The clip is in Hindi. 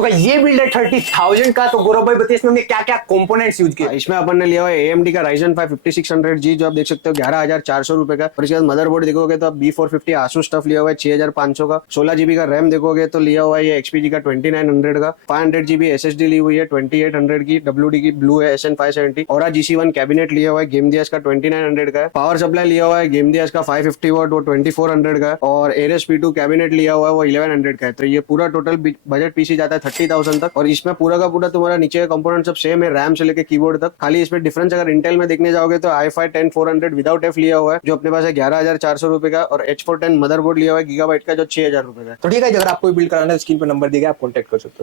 तो ये बिल्ड है 30,000 का। तो गौरव भाई बताइए इसमें हमने क्या क्या कंपोनेंट्स यूज किए। इसमें अपन ने लिया हुआ है AMD का Ryzen 5 5600G, जो आप देख सकते हो 11,400 रुपए का। और इसके बाद मदरबोर्ड देखोगे तो आप B450 आसूस स्टफ लिया हुआ है 6,500 का। 16 GB का रैम देखोगे तो लिया हुआ है ये XPG का 2900 का। 500 GB SSD ली हुई है 2800 की। WD की ब्लू है SN570। और GC1 कैबिनेट लिया हुआ है गेमदियास का 2900 का है। पावर सप्लाई लिया हुआ है गेमदियास का 550 वाट, वो 2400 का। और Ares P2 कैबिनेट लिया हुआ है वो 1100 का है। तो ये पूरा टोटल बजट पीसी जाता है 30,000 तक। और इसमें पूरा का पूरा तुम्हारा नीचे का कंपोनेंट सब सेम है, रैम से लेके कीबोर्ड तक। खाली इसमें डिफरेंस अगर इंटेल में देखने जाओगे तो i5 10400 विदाउट एफ लिया हुआ है जो अपने पास है 11,400 रुपए का। और H410 मदरबोर्ड लिया हुआ है गीगाबाइट का जो 6,000 रुपए का। तो ठीक है, अगर आपको बिल्ड कराना है स्क्रीन पर नंबर दिया गया, आप कॉन्टेक्ट कर सकते हो।